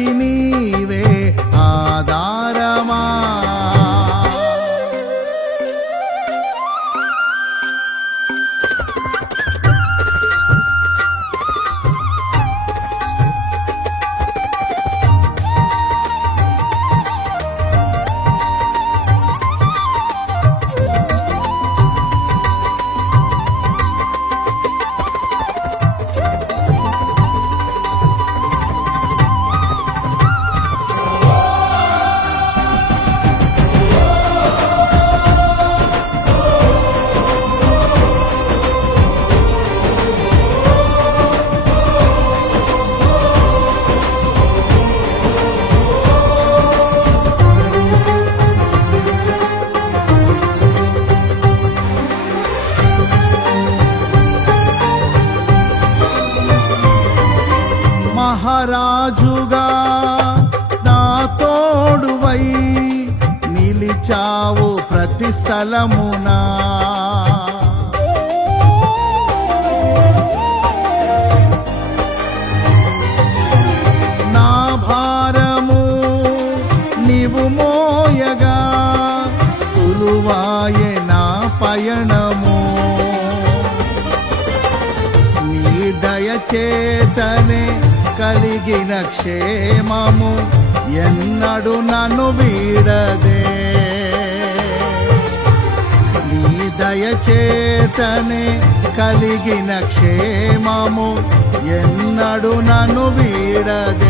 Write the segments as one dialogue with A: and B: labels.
A: జగతికి నీవే ఆధారమా? నిలిచావు ప్రతి స్థలమునా. నా భారము నీవు మోయగా సులువాయే నా పయణము నీ దయచేతనే కలిగిన క్షేమము ఎన్నడు నన్ను వీడదే. దయచేతనే కలిగిన క్షేమము ఎన్నడు నన్ను వీడదే.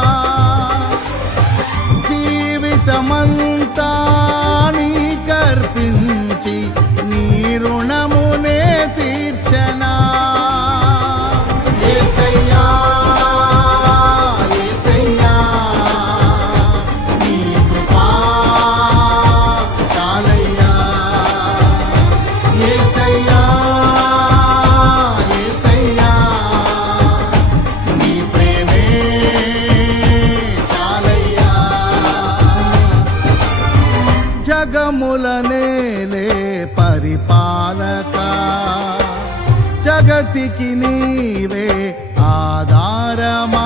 A: జీవితమంతా జగతికి నీవే ఆధారమా?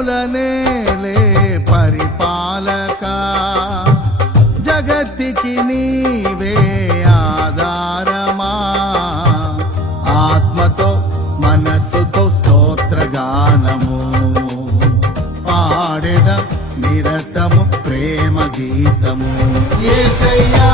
A: జగముల పరిపాలక. జగత్తికి నీవే ఆధారమా. ఆత్మతో మనస్సుతో స్తోత్రగానము. పాడెద నిరతము ప్రేమ గీతము ఏసయ్యా!